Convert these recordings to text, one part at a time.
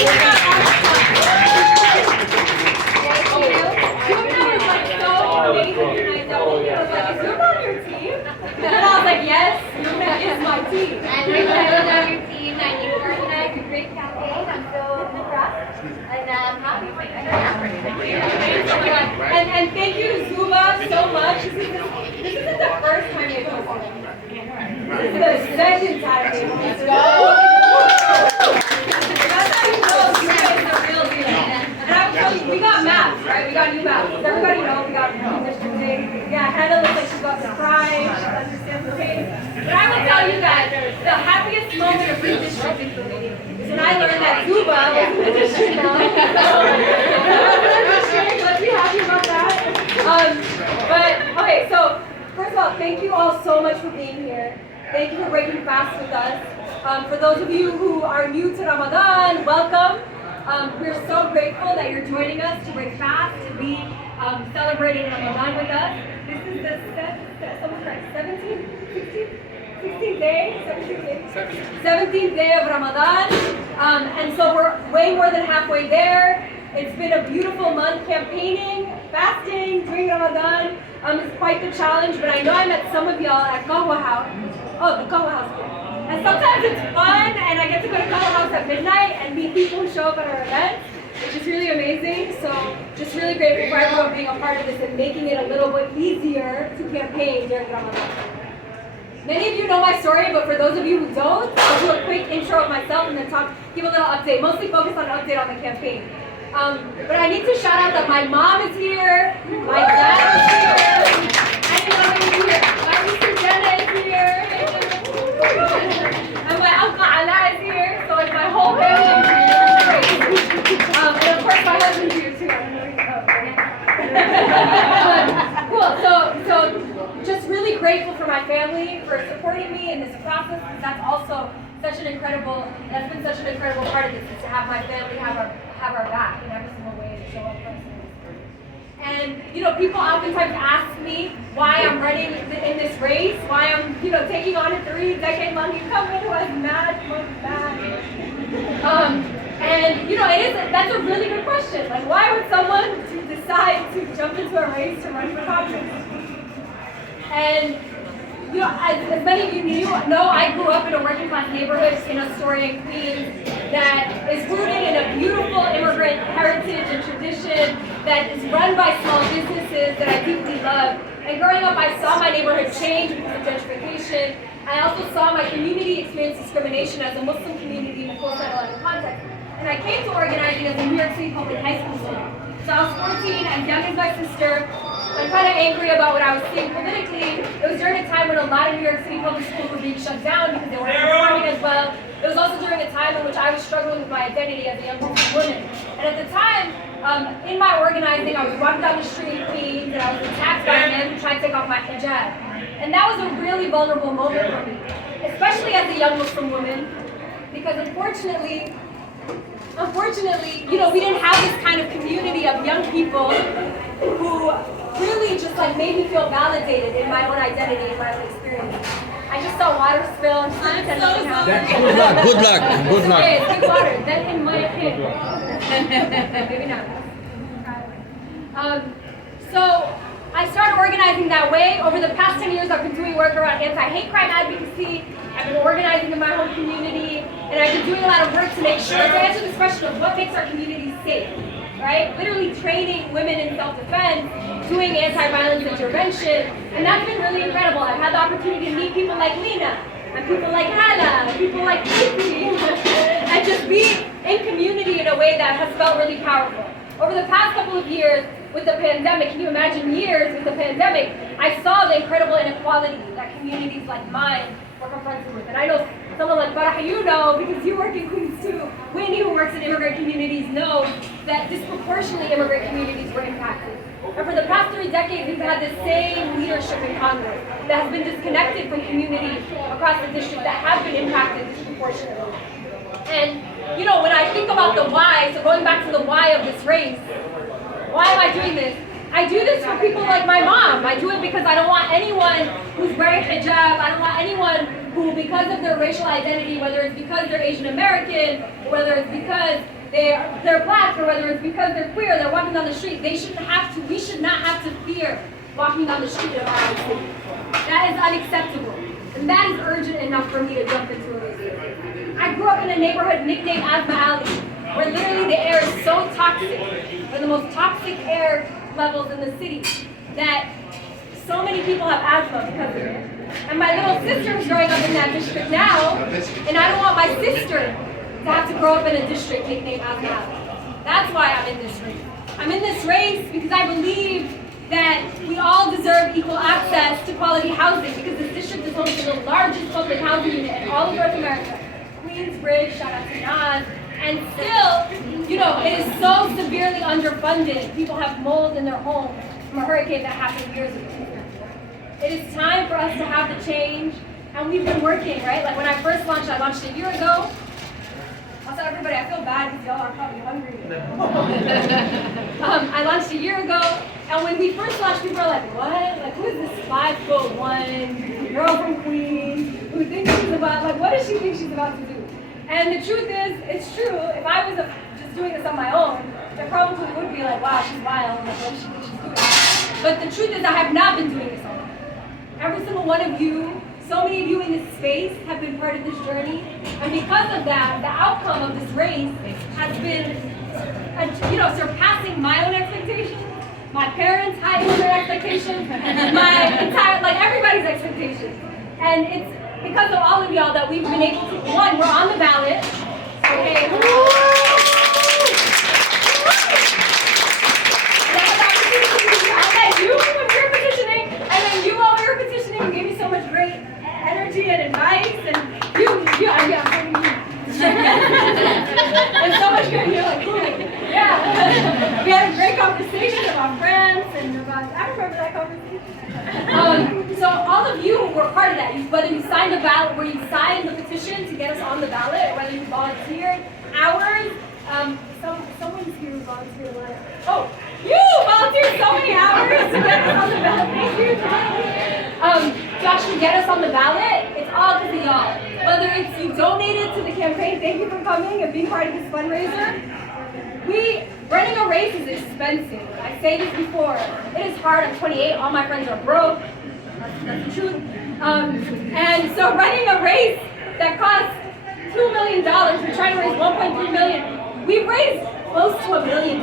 And I was like, yes, Luna is my team. I'm excited to have your team and you organized a great campaign. I'm so impressed and I'm happy for you. And thank you to Zuba so much. This isn't the first time they've hosted. This is the second time they've hosted. That's how you know Zuba is the real deal. And I will tell you, we got maps, right? We got new maps. Does everybody know we got redistricting? Yeah, Hannah looks like she got surprised. She understands the pain. But I will tell you that the happiest moment of redistricting for me is when I learned that Zuba was in the district now. Let's be happy about that. But okay, so first of all, thank you all so much for being here. Thank you for breaking fast with us. For those of you who are new to Ramadan, welcome. We're so grateful that you're joining us to break fast, to be celebrating Ramadan with us. This is the 17th, 16th day, 17th day of Ramadan. And so we're way more than halfway there. It's been a beautiful month campaigning, fasting, during Ramadan. It's quite the challenge, but I know I met some of y'all at Kahwa House. Oh, the Kahwa House. And sometimes it's fun, and I get to go to Kahwa House at midnight and meet people who show up at our events, which is really amazing. So just really grateful for everyone being a part of this and making it a little bit easier to campaign during Ramadan. Many of you know my story, but for those of you who don't, I'll do a quick intro of myself and then give a little update, mostly focused on an update on the campaign. But I need to shout out that my mom is here, my dad is here, I didn't know he was here, my sister Jenna is here, and my uncle Ala is here, so like my whole family is here. And of course my husband's here too. Cool, so just really grateful for my family for supporting me in this process, because that's also that's been such an incredible part of this, is to have my family have our back in every single way to show up for us. And people oftentimes ask me why I'm running in this race, why I'm taking on a 3-decade-long incumbent who has mad. That's a really good question. Like, why would someone decide to jump into a race to run for Congress? And as many of you know, I grew up in a working class neighborhood in Astoria, Queens, that is rooted in a beautiful immigrant heritage and tradition that is run by small businesses that I deeply love. And growing up, I saw my neighborhood change because of gentrification. I also saw my community experience discrimination as a Muslim community in a full 9/11 context. And I came to organizing as a New York City public high school student. So I was 14, as young as my sister. I'm kind of angry about what I was seeing politically. It was during a time when a lot of New York City public schools were being shut down because they weren't performing as well. It was also during a time in which I was struggling with my identity as a young Muslim woman. And at the time, in my organizing, I was walking down the street in Queens and I was attacked by a man who tried to take off my hijab. And that was a really vulnerable moment for me, especially as a young Muslim woman, because unfortunately, we didn't have this kind of community of young people who really just made me feel validated in my own identity and my own experience. I just saw water spill and pretend nothing happened. Good luck. Okay, drink water. Then in my opinion. Maybe not. So I started organizing that way. Over the past 10 years, I've been doing work around anti-hate crime advocacy. I've been organizing in my home community, and I've been doing a lot of work to make sure to answer this question of what makes our communities safe. Right? Literally training women in self-defense, doing anti-violence intervention, and that's been really incredible. I've had the opportunity to meet people like Lena, and people like Hala, people like Kiki, and just be in community in a way that has felt really powerful. Over the past couple of years with the pandemic, can you imagine years with the pandemic, I saw the incredible inequality that communities like mine were confronted with. And I know someone like Farah, you know, because you work in Queens too. Whitney, who works in immigrant communities, knows that disproportionately immigrant communities were impacted. And for the past 3 decades, we've had the same leadership in Congress that has been disconnected from communities across the district that have been impacted disproportionately. And, when I think about the why, so going back to the why of this race, why am I doing this? I do this for people like my mom. I do it because I don't want anyone who's wearing hijab, I don't want anyone who, because of their racial identity, whether it's because they're Asian American, whether it's because they're black, or whether it's because they're queer, they're walking down the street, we should not have to fear walking down the street of our own city. That is unacceptable. And that is urgent enough for me to jump into a race. I grew up in a neighborhood nicknamed Asthma Alley, where literally the air is so toxic, one of the most toxic air levels in the city, that so many people have asthma because of it. And my little sister is growing up in that district now, and I don't want my sister to have to grow up in a district nicknamed Asthma Alley. That's why I'm in this race. I'm in this race because I believe that we all deserve equal access to quality housing, because this district is home to the largest public housing unit in all of North America. Queensbridge, shout out to Nas. And still, it is so severely underfunded. People have mold in their homes from a hurricane that happened years ago. It is time for us to have the change, and we've been working, right? Like when I first launched, I launched a year ago. I'll tell everybody, I feel bad because y'all are probably hungry. I launched a year ago, and when we first launched, people are like, what? Like, who is this 5'1" girl from Queens who thinks she's about, like, what does she think she's about to do? And the truth is, it's true, if I was just doing this on my own, there probably would be like, wow, she's wild, like, what does she think she's doing? But the truth is, I have not been doing this on my own. Every single one of you, so many of you in this space have been part of this journey, and because of that, the outcome of this race has been, surpassing my own expectations, my parents' high own expectations, my entire, everybody's expectations. And it's because of all of y'all that we've been able to, one, we're on the ballot, okay? I met you when we were petitioning, and then you while we were petitioning, you gave me so much great energy and advice, and and so much good, you're like, cool. Yeah. We had a great conversation about France and about, I remember that conversation. So all of you were part of that, whether you signed the ballot, where you signed the petition to get us on the ballot, or whether you volunteered hours. Someone's here who volunteered. Oh, you volunteered so many hours to get us on the ballot. Thank you. To actually get us on the ballot, it's all because of y'all. Whether it's you donated to the campaign, thank you for coming and being part of this fundraiser. Running a race is expensive. I say this before. It is hard. I'm 28. All my friends are broke. That's the truth. And so running a race that costs $2 million, we're trying to raise $1.3 million. We've raised close to $1 million.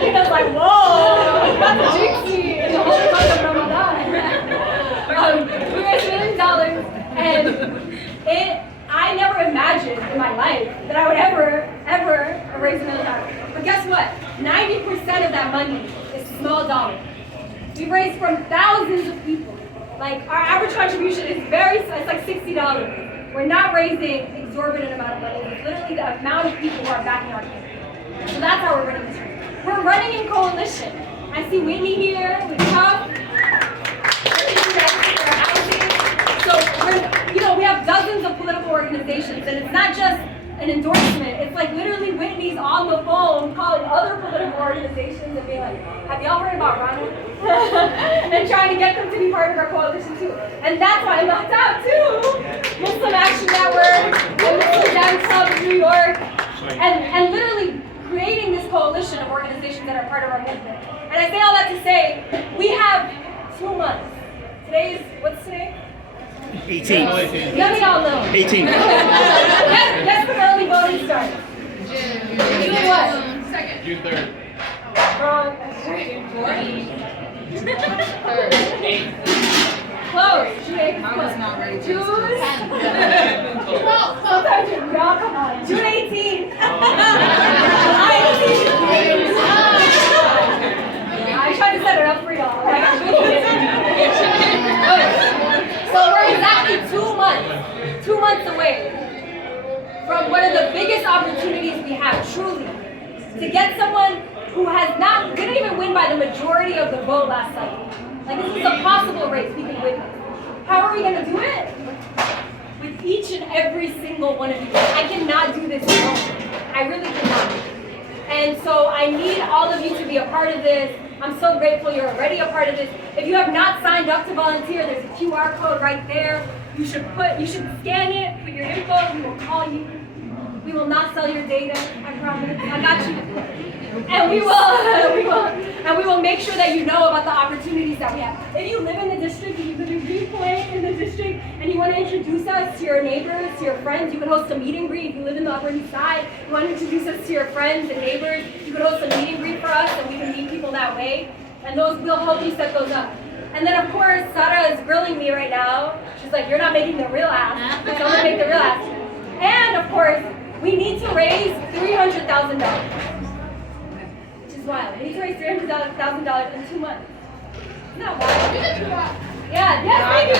He was like, whoa, that's jinxie in the whole month of Ramadan. We raised $1 million, and I never imagined in my life that I would ever raise $1 million. But guess what? 90% of that money is small dollars. We raised from thousands of people. Like, our average contribution is it's like $60. We're not raising exorbitant amount of money. It's literally the amount of people who are backing our campaign. So that's how we're running this race. We're running in coalition. I see Whitney here with Chuck. So we have dozens of political organizations, and it's not just an endorsement. It's like literally Whitney's on the phone calling other political organizations and being like, have y'all heard about Ronald? And trying to get them to be part of our coalition too. And that's why I knocked out too. Muslim Action Network and Muslim Dance Club of New York. And literally creating this coalition of organizations that are part of our movement. And I say all that to say, we have 2 months. What's today? 18. Let me all know. 18. Guess when early voting starts? June what? June 3rd. Wrong. Close. June 8th. I was not ready. June 10th. Sometimes y'all come on. June 18th. July 18th. I tried to set it up for y'all. So we're exactly 2 months away from one of the biggest opportunities we have, truly, to get someone who didn't even win by the majority of the vote last cycle. Like, this is a possible race we can win. How are we going to do it? With each and every single one of you. I cannot do this alone. I really cannot. And so I need all of you to be a part of this. I'm so grateful you're already a part of this. If you have not signed up to volunteer, there's a QR code right there. You should scan it, put your info, we will call you. We will not sell your data, I promise. I got you. And we will make sure that you know about the opportunities that we have. If you live in the district, if you live in Greenpoint in the district, and you want to introduce us to your neighbors, to your friends, you can host a meet and greet. If you live in the Upper East Side, you want to introduce us to your friends and neighbors, you can host a meet and greet for us, and we can meet people that way. And we'll help you set those up. And then of course, Sara is grilling me right now. She's like, you're not making the real ask. So I'm gonna make the real ask. And of course, we need to raise $300,000. Which is wild. We need to raise $300,000 in 2 months. Isn't that wild? Yeah, yes, maybe.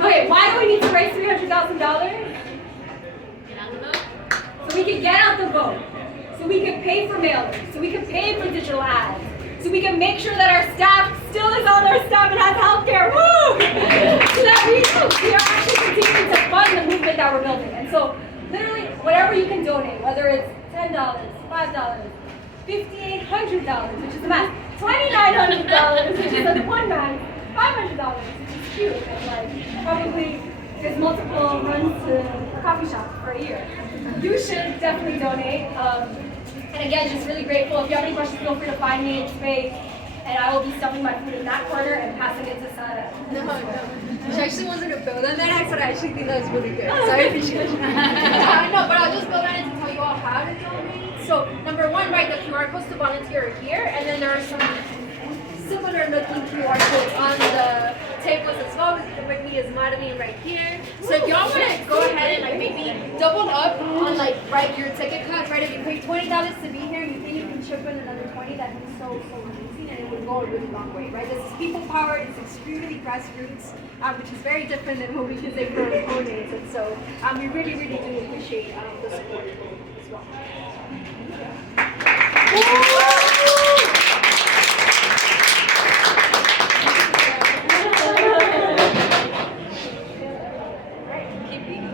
Okay, why do we need to raise $300,000? So we can get out the vote. So we can pay for mailers. So we can pay for digital ads. So we can make sure that our staff still is on their staff and has health care. Woo! So that we are actually continuing to fund the movement that we're building. And so literally whatever you can donate, whether it's $10, $5, $5,800, which is the max, $2,900, which is the one max, $500, which is cute, and like probably there's multiple runs to a coffee shop for a year. You should definitely donate. And again, just really grateful. If you have any questions, feel free to find me in space. And I will be stuffing my food in that corner and passing it to Sara. No. She actually wanted to build on that act, but I actually think that was really good. So I appreciate it. No, but I'll just build on it to tell you all how to donate. So number one, right, the QR codes to volunteer are here, and then there are some similar looking QR codes on the tables as well. With me is modeling right here. So if y'all want to go ahead and like maybe double up on like right your ticket cost, right? If you pay $20 to be here, you think you can chip in another 20. That'd be so amazing, and it would go a really long way, right? This is people powered. It's extremely grassroots, which is very different than what we can say for opponents. And so we really, really do appreciate the support as well.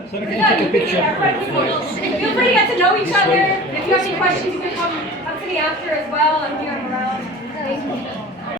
So can you take a picture? Feel free to get to know each other. If you have any questions, you can come up to me after as well. I'm here around. Thank you.